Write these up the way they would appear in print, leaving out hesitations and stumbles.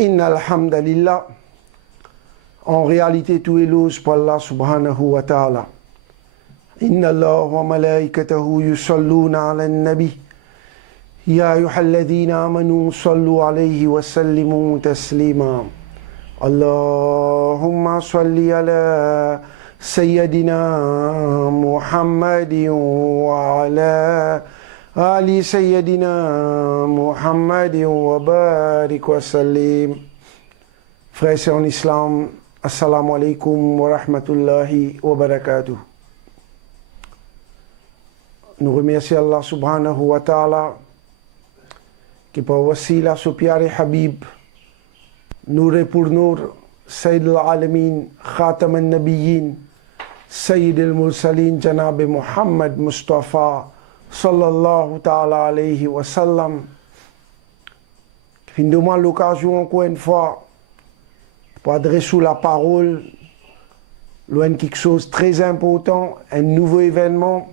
Inna alhamdulillah. En réalité, tout éloge pour Allah subhanahu wa ta'ala. Inna Allah wa malaikatahu yusalluna ala nabi. Ya ayyuhalladhina amanu sallu alayhi wa sallimu taslima. Allahumma salli ala Sayyidina Muhammadin wa ala Ali Sayyidina Muhammadin wa barik wa sallim. Frères et sœurs en islam, assalamu alaikum wa rahmatullahi wa barakatuh. Nous remercions Allah subhanahu wa ta'ala qui par wasila ce piare Habib, Nour pour Nour, Sayyid al-Alamin, Khatam al-Nabiyyin, Sayyid al-Mursalin, Janab Muhammad Mustafa, sallallahu ta'ala alayhi wa sallam. Je me demande l'occasion encore une fois pour adresser la parole loin de quelque chose de très important, un nouveau événement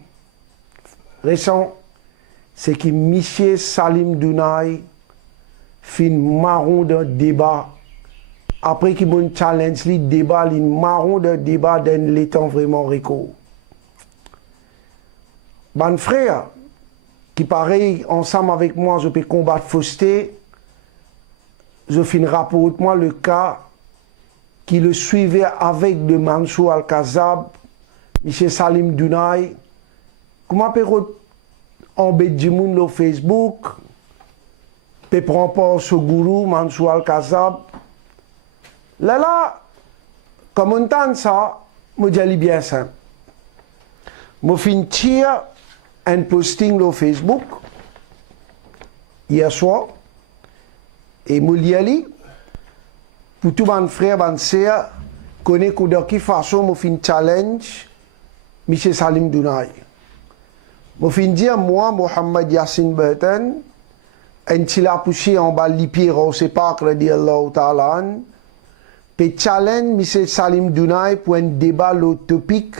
récent, c'est que M. Salim Dounaï fait un marron de débat. Après qu'il y a un challenge, le débat, il marron de débat dans les temps vraiment réco. Mon frère, qui pareil, ensemble avec moi, je peux combattre fausseté, je fais un rapport avec moi le cas qui le suivait avec de Mansour Al-Kazab, M. Salim Dounaï. Comment peut-on embêter du monde sur Facebook, peut prendre part ce gourou, Mansour Al-Kazab. Là, comme on entend ça, je dis bien simple. Je fais un posting sur Facebook hier soir et je dis pour tous mes frères et sœurs connaissent de quelle façon je fais un challenge M. Salim Dounaï. Je fais dire moi, Mohamed Yassine Burton, un petit a poussé en bas les pieds au sépac, radiallahu ta'ala, peut challenge M. Salim Dounaï pour un débat topique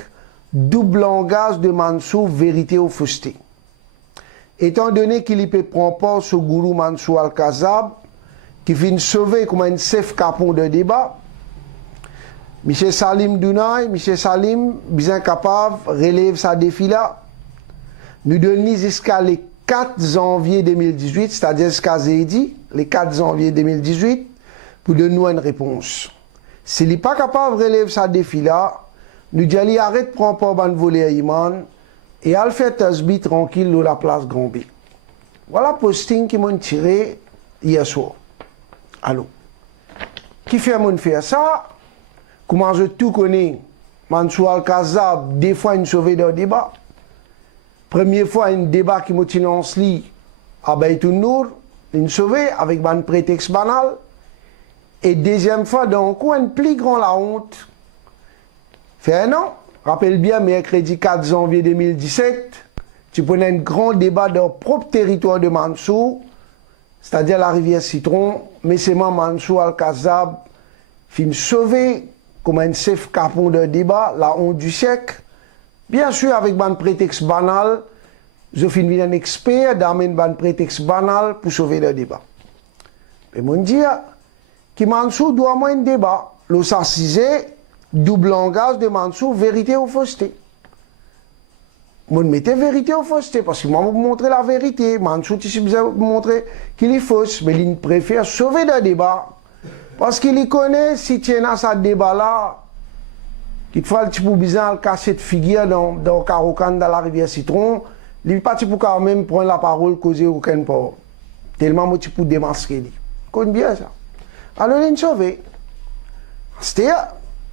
double langage de Mansour, vérité ou fausseté. Étant donné qu'il peut prendre part ce gourou Mansour Al-Kazab, qui vient sauver comme un chef capon de débat, M. Salim Dounaï, M. Salim, bien capable, relève sa défi là. Nous donnons jusqu'à le 4 janvier 2018, c'est-à-dire jusqu'à jeudi, le 4 janvier 2018, pour donner une réponse. S'il n'est pas capable de relever sa défi là, nous disons arrête de prendre pas ban voler à Iman et à le faire tasbih tranquille dans la place Grand B. Voilà le posting qui m'a tiré hier soir. Allô. Qui fait mon faire ça? Comment je tout connais? Mansour Al-Kazab, des fois, une sauvé d'un débat. Première fois, un débat qui m'a tiré en sli à Baïtoun Nour, une sauvé avec un prétexte banal. Et deuxième fois, donc, un plus grand la honte. Fait un an, rappelle bien, mercredi 4 janvier 2017, tu prenais un grand débat dans le propre territoire de Mansour, c'est-à-dire la rivière Citron, mais c'est moi, Mansour Al-Kazab, fin sauvé comme un chef capon de débat, la honte du siècle. Bien sûr, avec un prétexte banal, je finis un expert d'amener un prétexte banal pour sauver le débat. Mais mon dire que Mansour doit avoir un débat, le s'assiser, double langage de Mansour, vérité ou fausseté. Moi, je mettais vérité ou fausseté, parce que moi, je montrer la vérité. Mansour, tu sais, montrer qu'il est fausse, mais il préfère sauver le débat. Parce qu'il connaît, si tu es dans ce débat-là, qu'il te faut un petit peu bizarre, casser de figure dans le Carocan, dans la rivière Citron, il n'est pas pour quand même prendre la parole, causer aucun part. Tellement, moi, tu peux démasquer. Tu connais bien ça. Alors, il est sauvé. C'était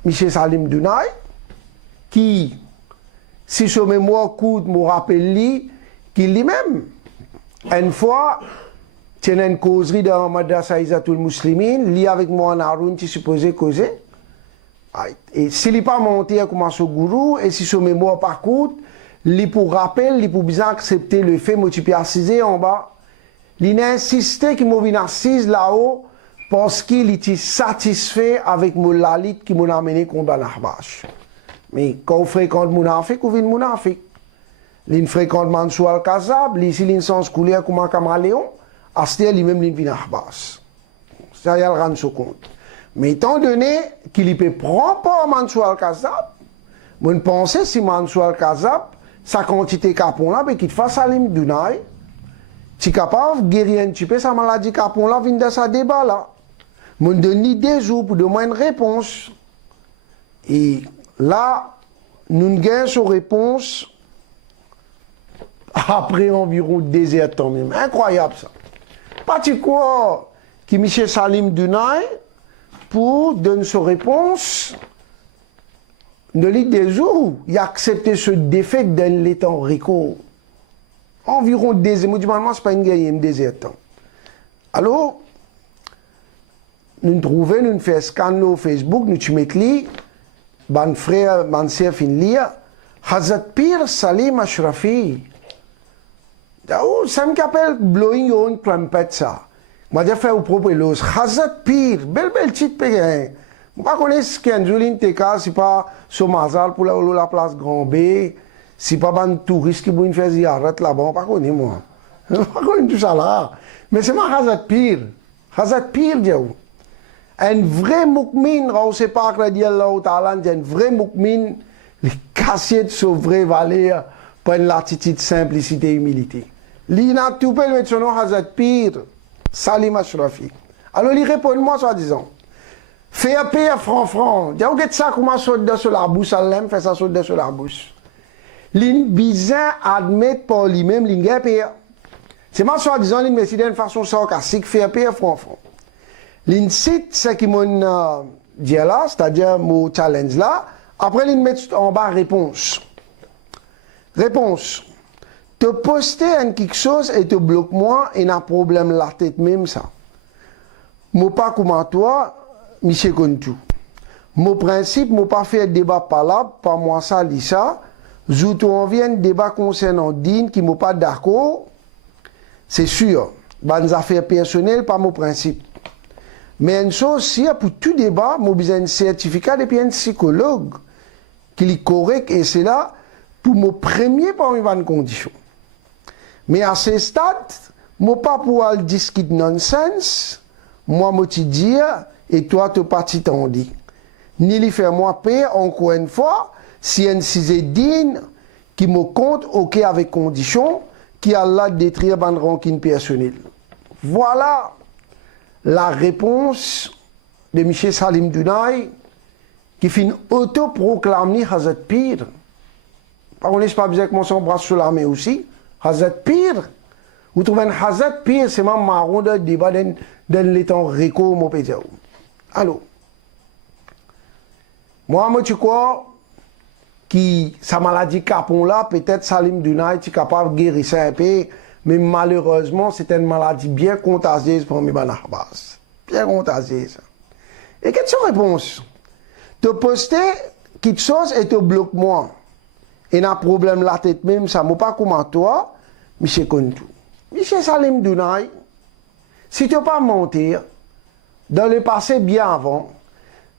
M. Salim Dounaï, qui, si son mémoire coûte, me rappelle qu'il lui-même, une fois, tenait une causerie dans Madrasa Izzatul Muslimin, lui avec moi en Haroun, tu supposais causer. Et s'il n'est pas monté comme ce gourou, et si son mémoire pas coûte, il pour rappel, il pour bien accepter le fait, moi tu peux assiser en bas. Il a insisté qu'il m'a vu assise là-haut, parce qu'il était satisfait avec mon lalit qui m'a amené contre Nahbash. Mais quand on fréquente Mounafik, on vient Mounafik. Il fréquente Mansour Al-Kazab, il est sens coulé comme un caméléon, à ce lui-même il vient Nahbash. Ça y a le rendre ce compte. Mais étant donné qu'il ne peut prendre pas Mansour Al-Kazab, je pense si Mansour Al-Kazab, sa quantité capon là, mais qu'il fasse Salim Dounaï, tu es capable de guérir un petit peu sa maladie capon là, vient de sa débat là. Je donne des jours pour donner une réponse. Et là, nous avons une réponse après environ 2 heures de temps même. Incroyable ça. Parti quoi qui M. Salim Dounaï pour donner sa réponse de l'île des jours, il a accepté ce défait dans l'État Rico. Environ 2 heures. Moi, ce n'est pas une guerre, 2 heures de temps. Alors, nous trouvons, nous faisons scan au Facebook, nous mettons li, mon frère, mon sœur fin lire, Hazrat Pir Salim Ashrafi. Ça me rappelle blowing your own trumpet ça. Moi j'ai fait au propre los. Hazrat Pir, bel titre péguin. Je ne connais pas ce qu'il y a une TK, c'est pas Somazal pour la place Grand B, c'est pas un touriste qui vient faire ziarat là-bas, je ne connais pas moi. Je ne connais tout ça là. Mais c'est ma Hazrat Pir. Hazrat Pir, diaou. Un vrai moukmin, c'est pas que radiallahu ta'ala, un vrai moukmin, les cassiers de ce vrai valeur, pour une latitude, simplicité et humilité. L'ina tout peut mettre son nom Hazrat Pir, Salim Ashrafi. Alors, il répond-moi, soi-disant, fais un paix franc. Dis, vous ça, comment saute de sur la bouche, Salem, fait ça saute de sur la bouche. L'in bizarre admet par lui-même, l'in paix. C'est moi, soi-disant, l'in me de façon sarcastique, fais un paix franc. L'incite, ce qui m'a dit là, c'est-à-dire mon challenge là, après l'in met en bas réponse. Réponse. Te poster quelque chose et te bloque moi et n'a problème la tête même ça. Moi pas comme toi, Michel Kontou. Mon principe, moi pas faire débat palabre, pas moi ça, lit ça. J'outou on vient débat concernant Dine qui m'a pas d'accord. C'est sûr. Ban affaires personnelles, pas mon principe. Mais une chose, si pour tout débat, j'ai besoin d'un certificat et puis un psychologue qui est correct et c'est là pour mon premier parmi les conditions. Mais à ce stade, je ne peux pas pouvoir discuter nonsense, moi je te dis, et toi tu parti t'en dis. Ni lui faire moi payer encore une fois, si un digne qui me compte, ok avec condition, qui a là de détruire une rancune personnelle. Voilà la réponse de M. Salim Dounaï qui finit autoproclamé Hazrat Pir. Par contre, n'est-ce pas besoin que mon son brasse sur l'armée aussi? Hazrat Pir. Vous trouvez un Hazrat Pir, c'est même marron de débat dans l'état réco, mon pédia. Alors, moi, tu crois qui sa maladie capon là, peut-être Salim Dounaï est capable de guérir ça un peu. Mais malheureusement, c'est une maladie bien contagieuse pour mes banabas. Bien contagieuse. Et quelle est sa réponse? Te poster quelque chose et te bloque moi. Et n'a problème la tête même, ça m'a pas comme toi, Michel Kontou. Michel Salim Dounaï, si tu n'as pas mentir, dans le passé bien avant,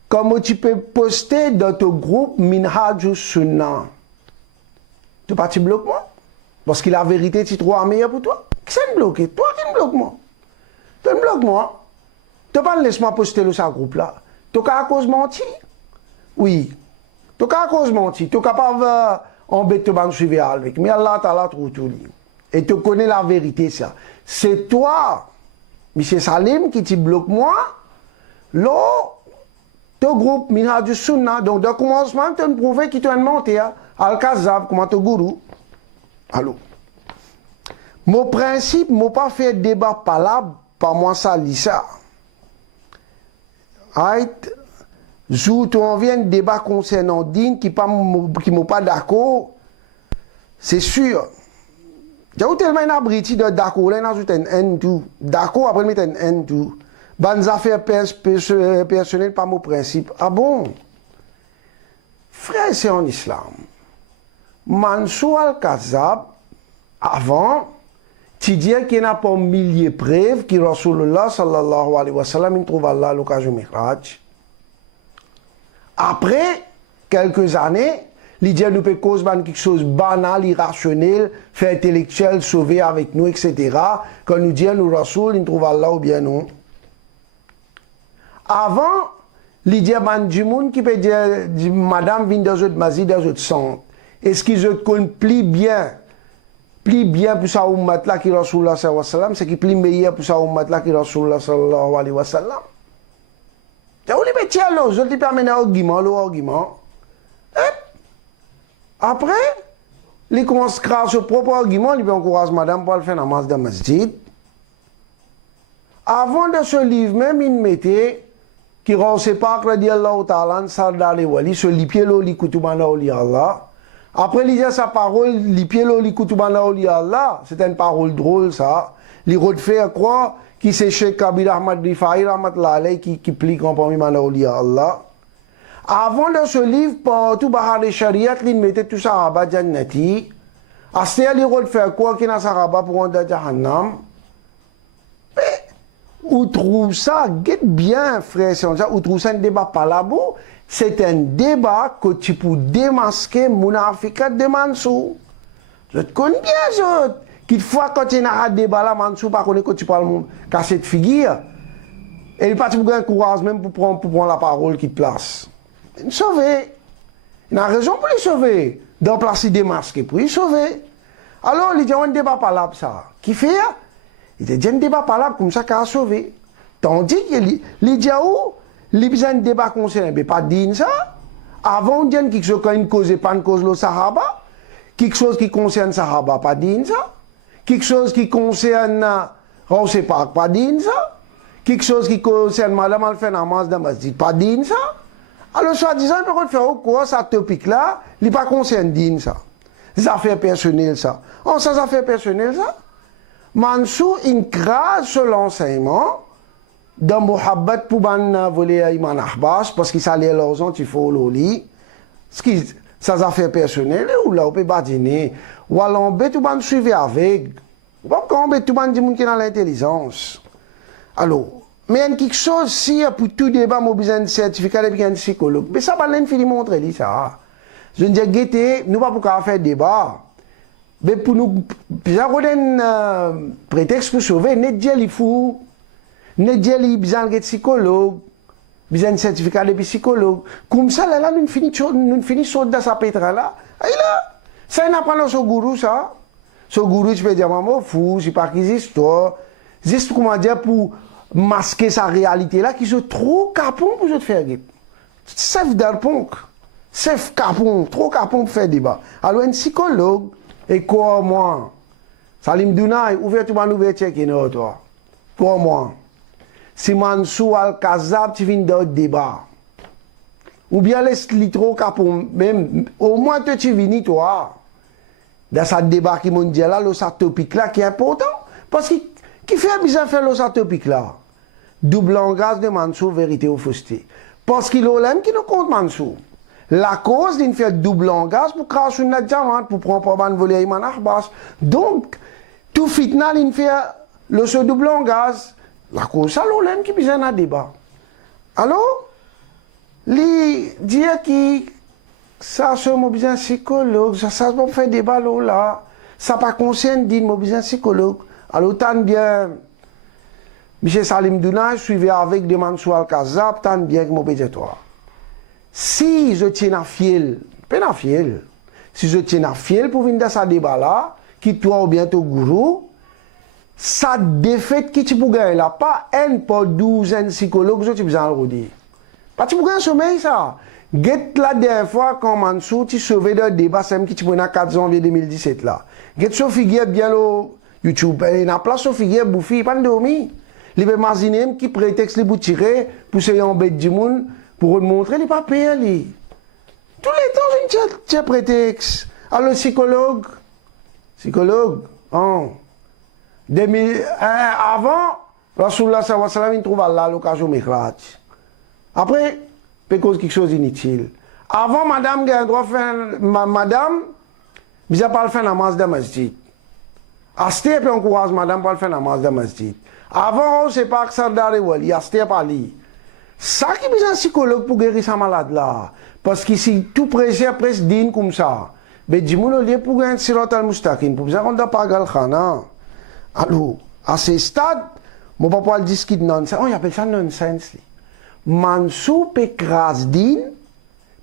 comment tu peux poster dans ton groupe Minhaj Sunnah? Tu pas tu bloques moi? Parce que la vérité, tu trouves meilleure pour toi. Qui c'est me bloqué? Toi qui me bloques moi. Tu me bloques moi. Tu pas laisse-moi poster le sa groupe là. Tu as à cause menti? Oui. Tu as à cause menti. Tu es capable d'embêter de suivre avec. Mais Allah t'a trouvé tout libre. Et tu connais la vérité ça. C'est toi, M. Salim, qui te bloque moi. Là, ton groupe Minhaj Sunnah. Donc, de commencement, tu as prouvé qu'il t'a menti. Al-Kazab, comment ton gourou. Alors, mon principe, je ne pas faire débat palabre, pas moi ça, ça. Jour où on vient de débat concernant Dine qui ne m'ont pas d'accord, c'est sûr. J'ai tellement un abriti de d'accord, là, j'ai un N tout. D'accord, après, j'ai un N tout. Bonnes affaires personnelles, pas mon principe. Ah bon? Frère, c'est en islam. Mansour Al-Kazab, avant, tu dis qu'il n'y a pas milliers de preuves que Rasulullah sallallahu alayhi wa sallam il trouve Allah à l'occasion du Mi'raj. Après quelques années, l'idée nous peut causer quelque chose de banal, irrationnel, fait intellectuel, sauver avec nous, etc. Quand nous disons nous Rasul, il trouve Allah ou bien non. Avant, il y a des gens qui peuvent dire, madame vient dans une masjid, dans une centre. Est-ce qu'ils ont pli bien pour sa ummat là qui Rasulullah sallallahu alayhi wa sallam, c'est qui pli meilleur pour sa ummat là qui Rasulullah sallallahu alayhi wa sallam. Tu vois, les métiers là, je te permets l'argument. Après, il commence à créer ce propre argument, il encourage madame pour faire namaz dans masjid. Avant de ce livre même, il mettait qui pas radiallahu ta'ala sardar les wali, ce lipielo li kutubana oli Allah. Après, il dit sa parole, lipielo li kutubana oli Allah, c'est une parole drôle ça. Il refait croire qui c'est Cheikh Kabir Ahmad Rifai Rahmatullah qui plie compromis mana oli Allah. Avant de ce livre, partout bahar de Shariat, il mettait tout ça à bas jannati. Asté il refait quoi qui n'a saraba pour on de Jahannam. Ou trouve ça, guette bien, frère, ou trouve ça un débat pas là-bas, c'est un débat que tu peux démasquer mon Afrique de Mansou. Je te connais bien, je. Qu'il fois quand tu as un débat là, Mansou, par contre, quand tu parles de cette figure, et il pas tu un courage même pour prendre la parole qui te place. Il sauver. Il a raison pour les sauver. D'en placer démasqué pour les sauver. Alors, il y a un débat pas là, ça. Qui fait? Il dit, un débat pas là comme ça qu'il a sauvé. Tandis que les diaou, les besoin de débat concernant, mais pas dire ça. Avant, on dit quelque chose qui une cause et pas une cause le Sahaba. Quelque chose qui concerne Sahaba, pas dire ça. Quelque chose qui concerne Rose Park, pas dire ça. Quelque chose qui concerne Madame Alphen Hamas de Masjid, pas dire ça. Alors, soi-disant, on peut faire au quoi, ça topic là, il n'est pas concerne dire ça. Des affaires personnelles, ça. Oh, ça, des affaires personnelles, ça. Mansou incrase sur l'enseignement de Mohabbat pour voler à Iman Ahbas parce qu'il s'allait à l'argent, il faut l'oli. Ce qui, ça affaires personnelles, ou là, on peut badiner. Ou alors, on peut tout le monde suivre avec. Ou pas qu'on peut tout le monde dire qu'il a l'intelligence. Alors, mais il y a quelque chose, si pour tout débat, on a besoin de certificat de un psychologue. Mais ça, pas l'infini montrer, ça. Je ne dis guetter, nous pas pour faire débat. Mais pour nous, j'ai un prétexte pour sauver, ne dire il faut, ne dire il besoin de psychologue, besoin de certificat de psychologue. Comme ça, là, nous finissons dans sa pétra là. Et là, ça n'a pas ce gourou, ça. Ce gourou, je peux dire, maman, fou, c'est pas qu'ils histoire. Juste, comment dire, pour masquer sa réalité là, qui sont trop capons pour te faire guette. C'est d'arpon. C'est capon, trop capon pour faire débat. Alors, un psychologue, et quoi, moi, Salim Dounaï, ouvertement, ouverture qui est toi. Pour moi, si Mansou Al-Kazab, tu viens d'un débat. Ou bien les trop capon, même, au moins, tu viens, toi, dans ce débat qui mondial là, le topic là, qui est important. Parce que, qui fait bizarre faire le topic là? Double langage de Mansou, vérité ou fausseté. Parce qu'il a l'aime qui nous compte Mansou. La cause d'une fait double langage pour cracher une diamant pour prendre pas de voler Iman Ahbas. Donc, tout fitna d'une fait le double langage. La cause, ça l'olème qui besoin d'un débat. Alors, les dire qui ça c'est mon besoin psychologue, ça va faire débat là. Ça pas concerne d'une mon besoin psychologue. Alors, tant bien, M. Salim Douna, suivez avec des Mansou Al-Kazab, tant bien que mon pédiatoire. Si je tiens à fiel, pas à fiel, si je tiens à fiel pour venir dans ce débat-là, qui toi ou bientôt gourou, sa défaite qui tu peux gagner là, pas un, pas 12 psychologues, je tu besoin de le dire. Pas tu peux gagner un sommeil ça. Get la dernière fois quand Mansou, tu sauvé d'un débat, c'est qui tu peux 4 janvier 2017 là. Get ce figure bien le YouTube, et na place ce figure bouffi, pas de dormir. Les imaginer qui prétexte les bouts tirés pour se embêter du monde. Pour montrer les papiers. Tous les temps, j'ai un prétexte. Alors, psychologue, hein. Avant, Rasulullah sallallahu alayhi wa sallam, il trouve Allah l'occasion de après, il cause quelque chose d'inutile. Avant, madame, a droit faire, madame, il n'a pas fait namaz de masjid. Asté, puis encourage madame pour faire namaz de masjid. Avant, c'est pas que ça d'arrêt, il asté pas li. Ça qui besoin un psychologue pour guérir sa malade là. Parce que si tout prêcher presque digne comme ça, mais du monde lieu pour gagner sirat al-mustaqim, pour besoin qu'on pas gal khana. Alors, à ce stade, mon papa le dit qu'il nonsense. On appelle ça nonsense. Mansou pécrase din,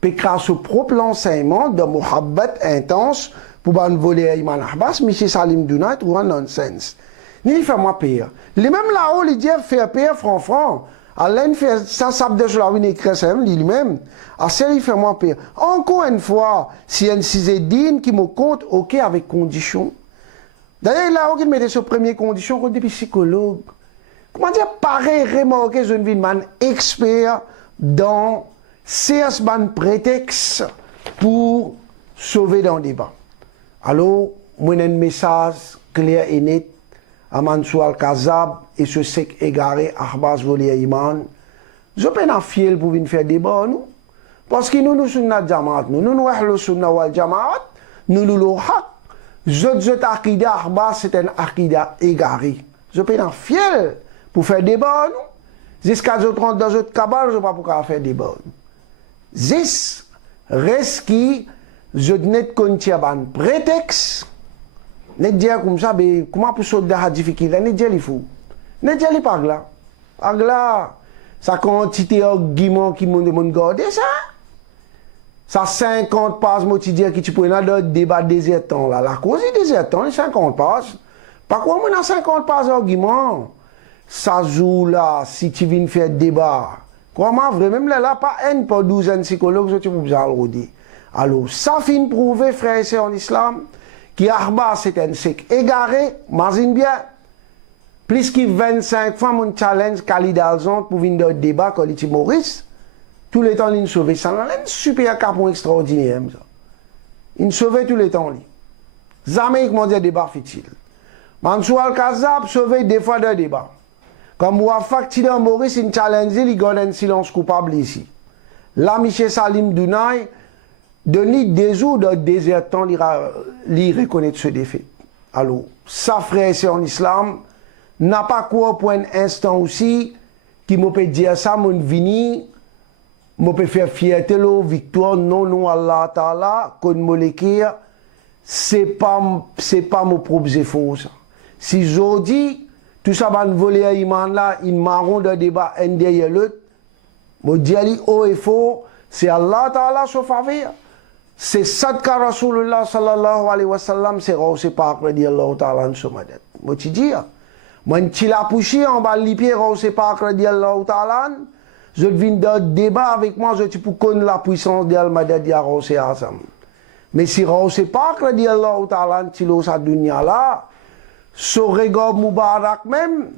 pécrase son propre enseignement de muhabbat intense pour ban voler Iman Abbas, M. Salim Douna, ou un nonsense. Ni fait moi pire. Les mêmes là-haut, les dieux fait pire franc. Alain fait ça, ça de la wine écrit lui-même. À ça, il fait moi pire. Encore une fois, si un cisédine qui me compte, ok, avec condition. D'ailleurs, là-haut, il mettait sur première condition, qu'on depuis psychologue. Comment dire, pareil, remarquer, je ne vis man expert dans ces prétextes pour sauver dans le débat. Alors, moi, j'ai un message clair et net à Mansour Al-Kazab et ce sec égaré Ahbaz Volia Iman. Je peux pas fier pour venir faire débat, nous. Parce que nous sommes dans Jamaat, nous ahlus sunna wal Jamaat, nous le haq. Cette akida Ahbaz, c'est un akida égaré. Je peux pas fier pour faire débat, nous. Jusqu'à ce 30 dans notre cabal, je ne sais pas pourquoi faire débat. Zis reste qui je n'ai contient un prétexte. Ne dire comme ça, mais comment pour sauter la difficulté? Ne dire il faut. Ne dire pas là. Agla, ça quantité d'arguments qui m'ont gardé ça. Ça 50 pages, moi tu dis que tu peux dans le débat désertant là. La cause est désertant, les 50 pages. Par quoi moi dans 50 pages d'arguments? Ça joue là, si tu viens faire débat. Comment vrai, même là, pas un, pas 12 psychologues, tu peux vous le dire. Alors, ça finit prouver, frères et sœurs en islam, qui Ahbaz c'est un sec égaré, imagine bien, plus que 25 fois mon challenge Khalid Alzon pour venir dans le débat quand il est Maurice, tous les temps il sauve. Ça a un super capon extraordinaire. Il sauve tous les temps. Jamais il m'a dit débat futile. Mansour Al-Kazab sauve des fois de débat. Comme Ouafak Tidan Maurice, il challenge, il garde un silence coupable ici. Là, M. Salim Dounaï, donne des jours de désertant, il reconnaît ce défi. Alors, ça, frère, c'est en islam, n'a pas quoi pour un instant aussi, qui me peut dire ça, mon vini, me peut faire fierté, victoire, non, Allah Ta'ala, qu'on me l'écrire, c'est pas mon propre effort, ça. Si je dis, tout ça va voler à Iman là, il marron de débat un derrière l'autre. Je dis haut et faux, c'est Allah Ta'ala son faveur. C'est Sadka Rasulullah sallallahu alayhi wa sallam, c'est Rawse Pak radiallahu ta'ala en somadet. Je dis, moi je la poussé en bas de pied Rawse Pak radiallahu ta'ala, je viens de débat avec moi, je peux connaître la puissance d'Al-Madad ya Rawse Azam. Mais si Rawse Pak radiallahu ta'ala, tu l'as sa dunya là, ce regard Moubarak même,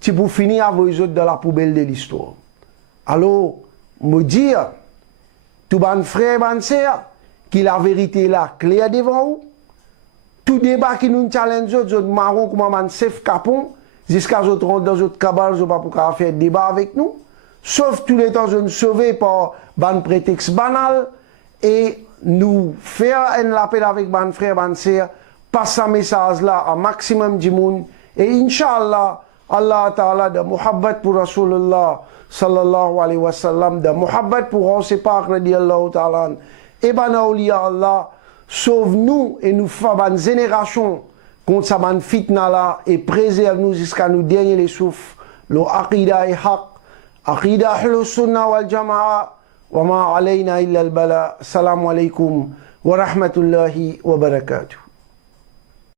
tu peux finir avec les autres dans la poubelle de l'histoire. Alors, me dire, tout ban frère, ban sœur, que la vérité est là, claire devant vous, tout débat qui nous challenge, nous marron comme un chef capon, jusqu'à ce que dans notre cabal, je ne sais pas pourquoi faire débat avec nous, sauf tous les temps, je ne sauve par ban prétexte banal, et nous faire un appel avec ban frère, ban sœur, passer un message là à maximum de monde et Inch'Allah Allah Ta'ala de muhabbat pour Rasulullah sallallahu alayhi wa sallam de muhabbat pour Rawse Pak radiallahu ta'ala et ben awliya Allah sauve-nous et nous fasse une génération contre sa ban fitna là et préserve-nous jusqu'à nous dernier les souffles le aqida et haq aqida ahlus sunna wal jama'a wa ma alayna illa al bala. Assalamu alaykum wa rahmatullahi wa barakatuh.